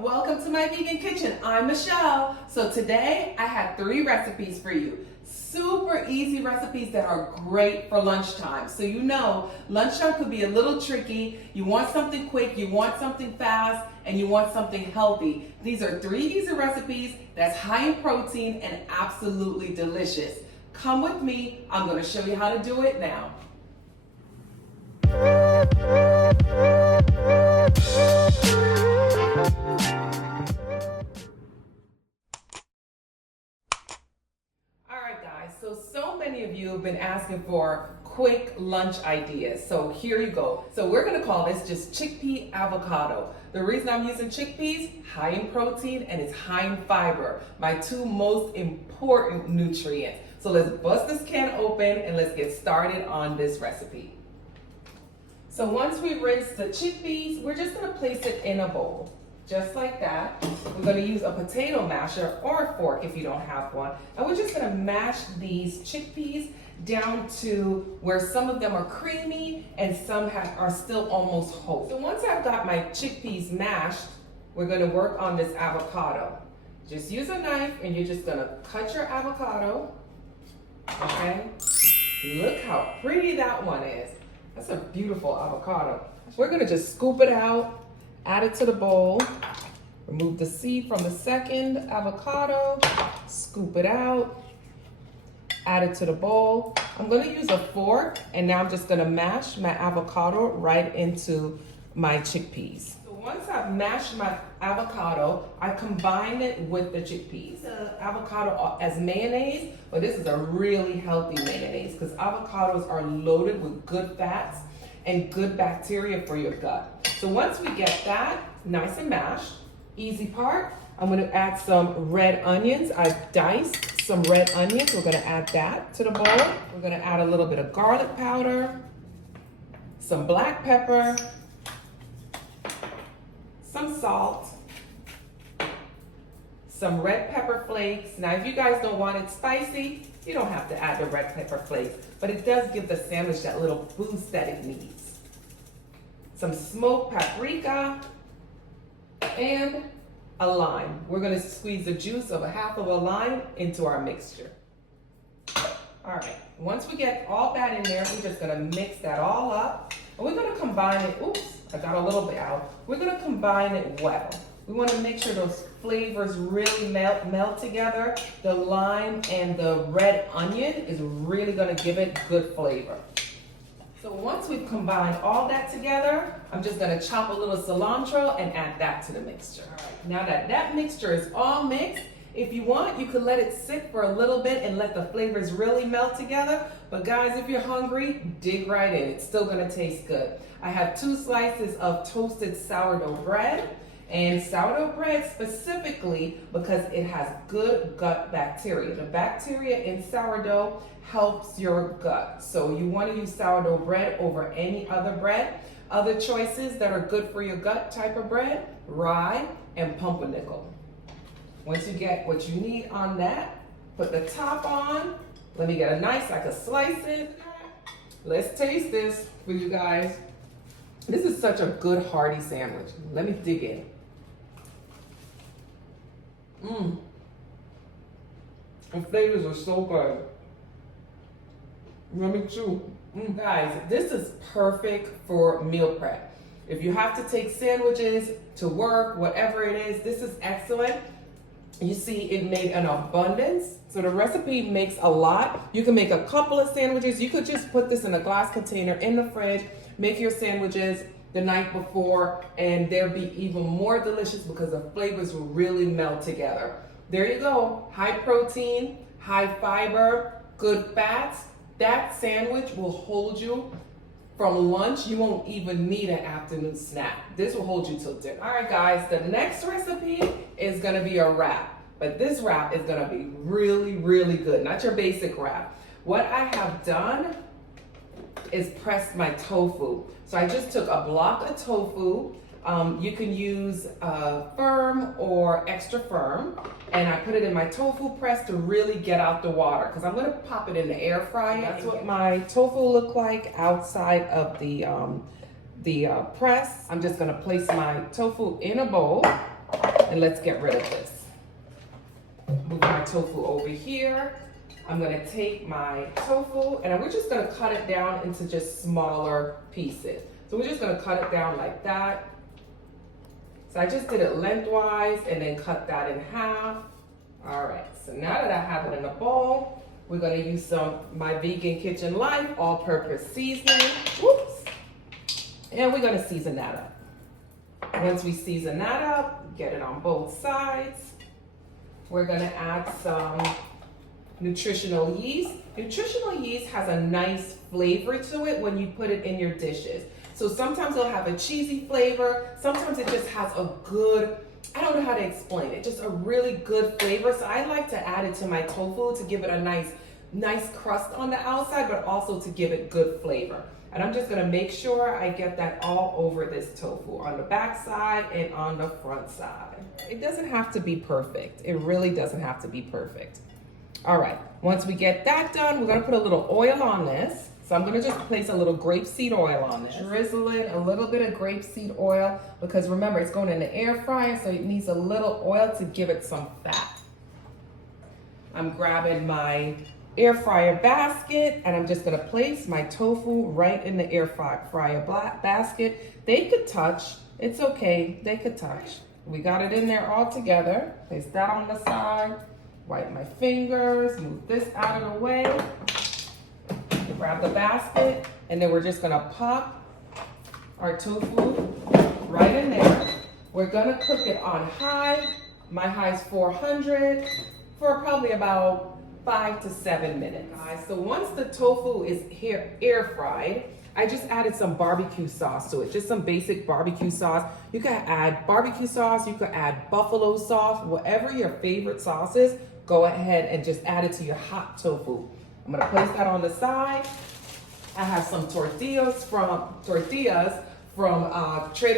welcome to my vegan kitchen. I'm Michelle. So today I have 3 recipes for you. Super easy recipes that are great for lunchtime. So you know, lunchtime could be a little tricky. You want something quick, you want something fast, and you want something healthy. These are 3 easy recipes that's high in protein and absolutely delicious. Come with me, I'm gonna show you how to do it now. So many of you have been asking for quick lunch ideas. So here you go. So we're gonna call this just chickpea avocado. The reason I'm using chickpeas, high in protein and it's high in fiber, my 2 most important nutrients. So let's bust this can open and let's get started on this recipe. So once we rinse the chickpeas, we're just gonna place it in a bowl. Just like that. We're going to use a potato masher or a fork if you don't have one. And we're just going to mash these chickpeas down to where some of them are creamy and some are still almost whole. So once I've got my chickpeas mashed, we're going to work on this avocado. Just use a knife and you're just going to cut your avocado. Okay? Look how pretty that one is. That's a beautiful avocado. We're going to just scoop it out. Add it to the bowl, remove the seed from the second avocado, scoop it out, add it to the bowl. I'm gonna use a fork and now I'm just gonna mash my avocado right into my chickpeas. So once I've mashed my avocado, I combine it with the chickpeas. The avocado as mayonnaise, but this is a really healthy mayonnaise because avocados are loaded with good fats and good bacteria for your gut. So once we get that nice and mashed, easy part, I'm gonna add some red onions. I've diced some red onions. We're gonna add that to the bowl. We're gonna add a little bit of garlic powder, some black pepper, some salt, some red pepper flakes. Now, if you guys don't want it spicy, you don't have to add the red pepper flakes, but it does give the sandwich that little boost that it needs. Some smoked paprika and a lime. We're gonna squeeze the juice of half of a lime into our mixture. All right, once we get all that in there, we're just gonna mix that all up. And we're gonna combine it, oops, I got a little bit out. We're gonna combine it well. We want to make sure those flavors really melt together. The lime and the red onion is really going to give it good flavor. So once we've combined all that together, I'm just going to chop a little cilantro and add that to the mixture. All right, now that that mixture is all mixed, if you want, you could let it sit for a little bit and let the flavors really melt together. But guys, if you're hungry, dig right in. It's still going to taste good. I have 2 slices of toasted sourdough bread. And sourdough bread specifically because it has good gut bacteria. The bacteria in sourdough helps your gut. So you want to use sourdough bread over any other bread. Other choices that are good for your gut type of bread, rye and pumpernickel. Once you get what you need on that, put the top on. Let me get a nice, I can slice it. Let's taste this for you guys. This is such a good hearty sandwich. Let me dig in. The flavors are so good. Let me chew. Guys, this is perfect for meal prep. If you have to take sandwiches to work, whatever it is, this is excellent. You see, it made an abundance. So the recipe makes a lot. You can make a couple of sandwiches. You could just put this in a glass container in the fridge, make your sandwiches the night before, and they'll be even more delicious because the flavors will really melt together. There you go, high protein, high fiber, good fats. That sandwich will hold you from lunch. You won't even need an afternoon snack. This will hold you till dinner. All right guys, the next recipe is gonna be a wrap, but this wrap is gonna be really, really good, not your basic wrap. What I have done is press my tofu. So I just took a block of tofu. You can use firm or extra firm. And I put it in my tofu press to really get out the water because I'm gonna pop it in the air fryer. That's what my tofu look like outside of the press. I'm just gonna place my tofu in a bowl. And let's get rid of this. Move my tofu over here. I'm gonna take my tofu and we're just gonna cut it down into just smaller pieces. So we're just gonna cut it down like that. So I just did it lengthwise and then cut that in half. All right, so now that I have it in a bowl, we're gonna use some My Vegan Kitchen Life all-purpose seasoning. Whoops. And we're gonna season that up. Once we season that up, get it on both sides, we're gonna add some nutritional yeast. Nutritional yeast has a nice flavor to it when you put it in your dishes. So sometimes it'll have a cheesy flavor. Sometimes it just has a good, I don't know how to explain it, just a really good flavor. So I like to add it to my tofu to give it a nice crust on the outside, but also to give it good flavor. And I'm just gonna make sure I get that all over this tofu, on the back side and on the front side. It doesn't have to be perfect. It really doesn't have to be perfect. All right, once we get that done, we're gonna put a little oil on this. So I'm gonna just place a little grapeseed oil on this. Drizzle in a little bit of grapeseed oil because remember, it's going in the air fryer, so it needs a little oil to give it some fat. I'm grabbing my air fryer basket and I'm just gonna place my tofu right in the air fryer basket. They could touch, it's okay, they could touch. We got it in there all together. Place that on the side, wipe my fingers, move this out of the way. Grab the basket and then we're just gonna pop our tofu right in there. We're gonna cook it on high. My high is 400 for probably about 5 to 7 minutes. So once the tofu is here air fried, I just added some barbecue sauce to it, just some basic barbecue sauce. You can add barbecue sauce, you can add buffalo sauce, whatever your favorite sauce is, go ahead and just add it to your hot tofu. I'm gonna place that on the side. I have some tortillas from Trader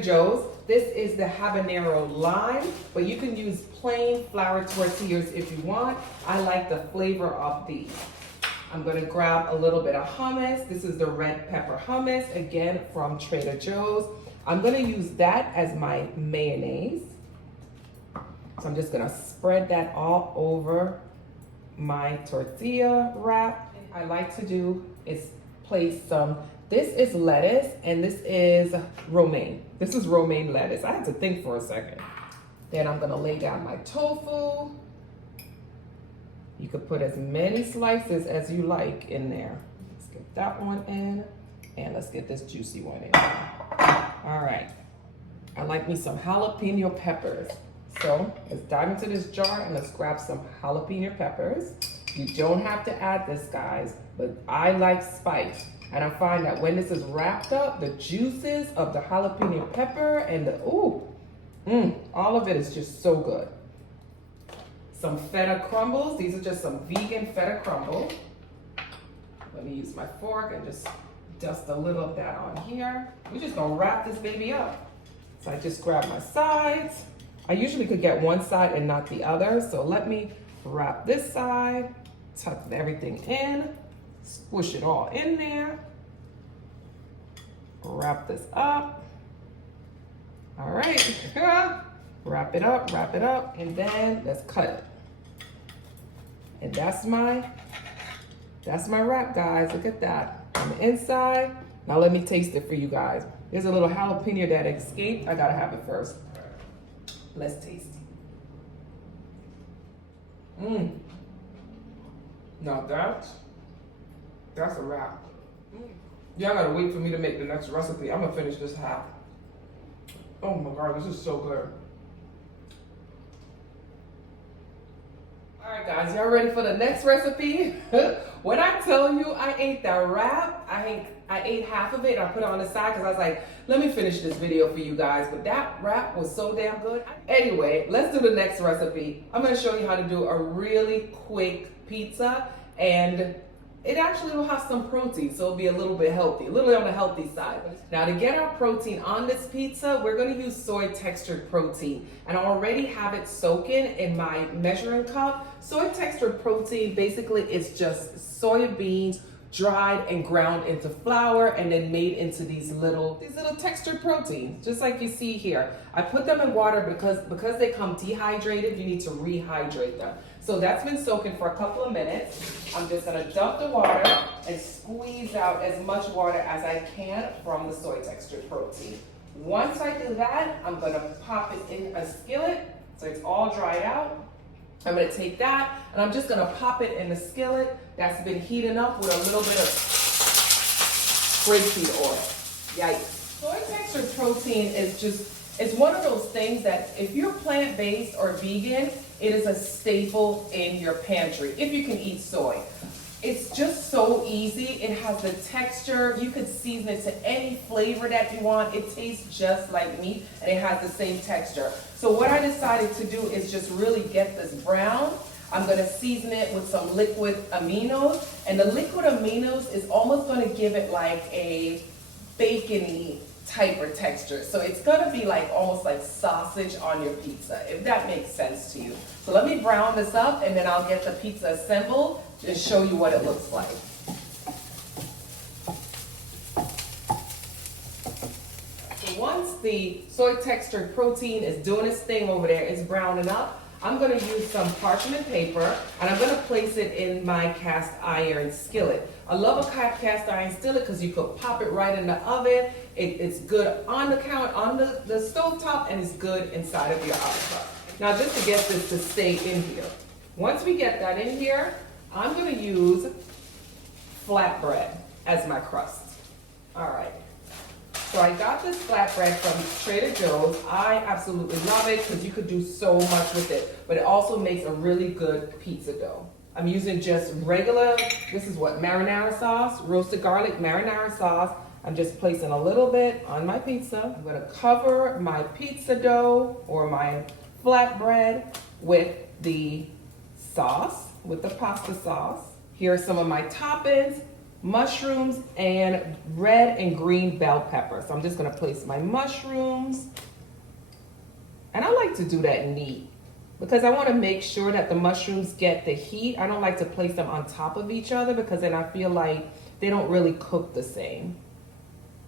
Joe's. This is the habanero lime, but you can use plain flour tortillas if you want. I like the flavor of these. I'm gonna grab a little bit of hummus. This is the red pepper hummus, again from Trader Joe's. I'm gonna use that as my mayonnaise. So I'm just gonna spread that all over my tortilla wrap. I like to do is place some, this is lettuce and this is romaine. This is romaine lettuce. I had to think for a second. Then I'm gonna lay down my tofu. You could put as many slices as you like in there. Let's get that one in and let's get this juicy one in. All right, I like me some jalapeno peppers. So let's dive into this jar and let's grab some jalapeno peppers. You don't have to add this, guys, but I like spice. And I find that when this is wrapped up, the juices of the jalapeno pepper and the, all of it is just so good. Some feta crumbles. These are just some vegan feta crumbles. Let me use my fork and just dust a little of that on here. We're just gonna wrap this baby up. So I just grab my sides. I usually could get one side and not the other, so let me wrap this side, tuck everything in, squish it all in there, wrap this up. All right, wrap it up, and then let's cut it. And that's my wrap, guys. Look at that on the inside. Now let me taste it for you guys. There's a little jalapeno that escaped. I gotta have it first. Let's taste. Now that's a wrap. Y'all gotta wait for me to make the next recipe. I'm gonna finish this half. Oh my God, this is so good. All right, guys, y'all ready for the next recipe? When I tell you I ate that wrap, I ate half of it and I put it on the side because I was like, let me finish this video for you guys. But that wrap was so damn good. Anyway, let's do the next recipe. I'm gonna show you how to do a really quick pizza, and it actually will have some protein, so it'll be a little bit healthy, a little on the healthy side. Now to get our protein on this pizza, we're gonna use soy textured protein. And I already have it soaking in my measuring cup. Soy textured protein basically is just soya beans dried and ground into flour and then made into these little textured proteins, just like you see here. I put them in water because they come dehydrated, you need to rehydrate them. So that's been soaking for a couple of minutes. I'm just gonna dump the water and squeeze out as much water as I can from the soy textured protein. Once I do that, I'm gonna pop it in a skillet so it's all dried out. I'm gonna take that and I'm just gonna pop it in the skillet that's been heating up with a little bit of grapeseed oil. Yikes. Soy textured protein is it's one of those things that if you're plant-based or vegan, it is a staple in your pantry if you can eat soy. It's just so easy. It has the texture. You could season it to any flavor that you want. It tastes just like meat and it has the same texture. So what I decided to do is just really get this brown. I'm gonna season it with some liquid aminos, and the liquid aminos is almost gonna give it like a bacony type of texture. So it's gonna be like almost like sausage on your pizza, if that makes sense to you. So let me brown this up and then I'll get the pizza assembled and show you what it looks like. So once the soy textured protein is doing its thing over there, it's browning up, I'm gonna use some parchment paper and I'm gonna place it in my cast iron skillet. I love a cast iron skillet because you could pop it right in the oven. It's good on the stove top, and it's good inside of your oven. Now just to get this to stay in here. Once we get that in here, I'm gonna use flatbread as my crust. All right. So I got this flatbread from Trader Joe's. I absolutely love it because you could do so much with it, but it also makes a really good pizza dough. I'm using just regular, this is what, marinara sauce, roasted garlic marinara sauce. I'm just placing a little bit on my pizza. I'm gonna cover my pizza dough or my flatbread with the sauce, with the pasta sauce. Here are some of my toppings: mushrooms and red and green bell pepper. So I'm just gonna place my mushrooms. And I like to do that neat because I wanna make sure that the mushrooms get the heat. I don't like to place them on top of each other because then I feel like they don't really cook the same.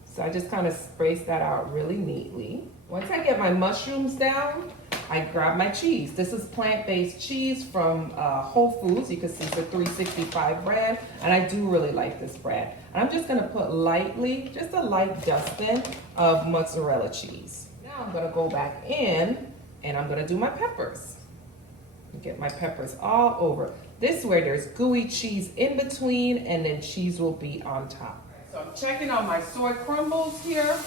So I just kind of space that out really neatly. Once I get my mushrooms down, I grab my cheese. This is plant-based cheese from Whole Foods. You can see it's a 365 brand, and I do really like this brand. And I'm just gonna put lightly, just a light dusting of mozzarella cheese. Now I'm gonna go back in and I'm gonna do my peppers. Get my peppers all over. This way there's gooey cheese in between and then cheese will be on top. So I'm checking on my soy crumbles here.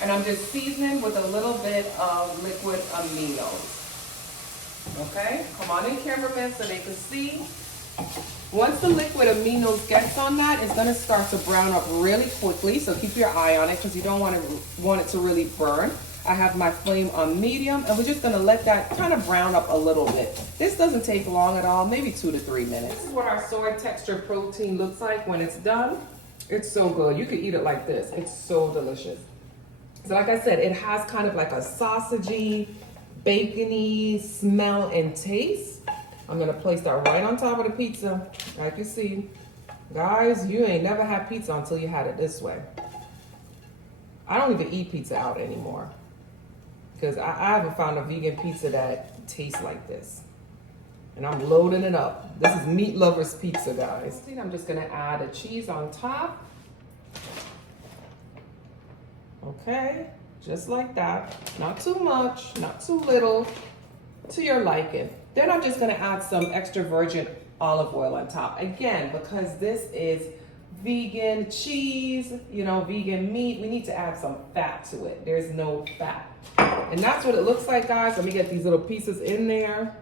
And I'm just seasoning with a little bit of liquid aminos. Okay, come on in, cameraman, so they can see. Once the liquid aminos gets on that, it's gonna start to brown up really quickly, so keep your eye on it because you don't want it to really burn. I have my flame on medium, and we're just gonna let that kind of brown up a little bit. This doesn't take long at all, maybe 2 to 3 minutes. This is what our soy textured protein looks like when it's done. It's so good. You could eat it like this. It's so delicious. So like I said, it has kind of like a sausagey, bacony smell and taste. I'm gonna place that right on top of the pizza. Like you see, guys, you ain't never had pizza until you had it this way. I don't even eat pizza out anymore because I haven't found a vegan pizza that tastes like this. And I'm loading it up. This is meat lovers pizza, guys. I'm just gonna add a cheese on top. Okay, just like that. Not too much, not too little, to your liking. Then I'm just gonna add some extra virgin olive oil on top. Again, because this is vegan cheese, you know, vegan meat, we need to add some fat to it. There's no fat. And that's what it looks like, guys. Let me get these little pieces in there.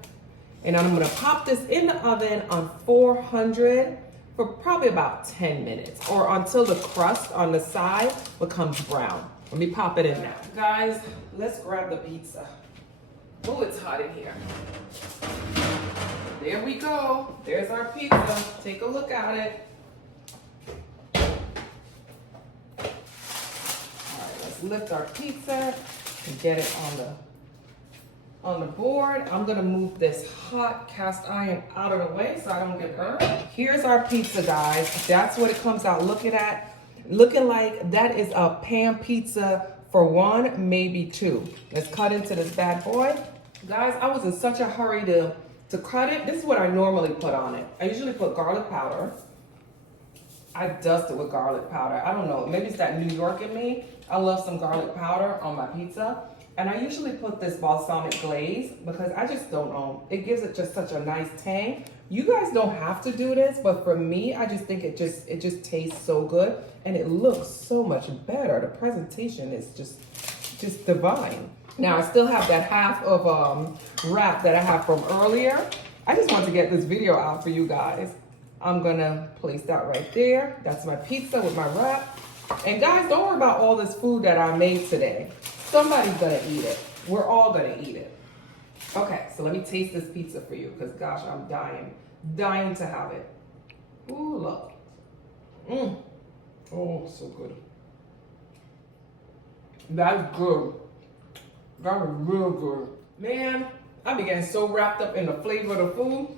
And I'm gonna pop this in the oven on 400 for probably about 10 minutes or until the crust on the side becomes brown. Let me pop it in now. Guys, let's grab the pizza. Oh, it's hot in here. There we go. There's our pizza. Take a look at it. All right, let's lift our pizza and get it on the... on the board. I'm gonna move this hot cast iron out of the way so I don't get burned. Here's our pizza, guys. That's what it comes out looking like. That is a pan pizza for 1, maybe 2. Let's cut into this bad boy. Guys, I was in such a hurry to cut it. This is what I normally put on it. I usually put garlic powder. I dust it with garlic powder. I don't know, maybe it's that New York in me. I love some garlic powder on my pizza. And I usually put this balsamic glaze because I just don't know. It gives it just such a nice tang. You guys don't have to do this, but for me, I just think it just tastes so good and it looks so much better. The presentation is just divine. Now I still have that half of wrap that I have from earlier. I just want to get this video out for you guys. I'm gonna place that right there. That's my pizza with my wrap. And guys, don't worry about all this food that I made today. Somebody's gonna eat it. We're all gonna eat it. Okay, so let me taste this pizza for you because gosh, I'm dying to have it. Ooh, look. Oh, so good. That's good. That was real good. Man, I be getting so wrapped up in the flavor of the food.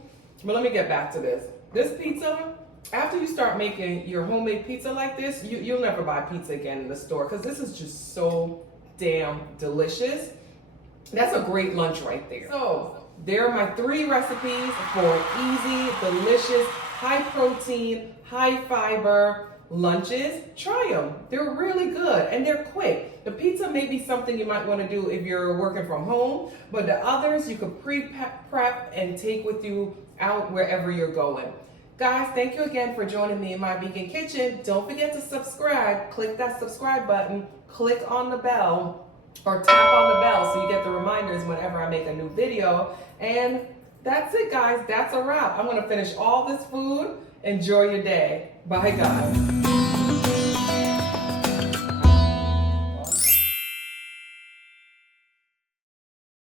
But let me get back to this. This pizza, after you start making your homemade pizza like this, you'll never buy pizza again in the store because this is just so damn delicious. That's a great lunch right there. So there are my 3 recipes for easy, delicious, high protein, high fiber lunches. Try them. They're really good and they're quick. The pizza may be something you might want to do if you're working from home, but the others you could pre-prep and take with you out wherever you're going. Guys, thank you again for joining me in my vegan kitchen. Don't forget to subscribe. Click that subscribe button, click on the bell, or tap on the bell so you get the reminders whenever I make a new video. And that's it, guys. That's a wrap. I'm gonna finish all this food. Enjoy your day. Bye, guys.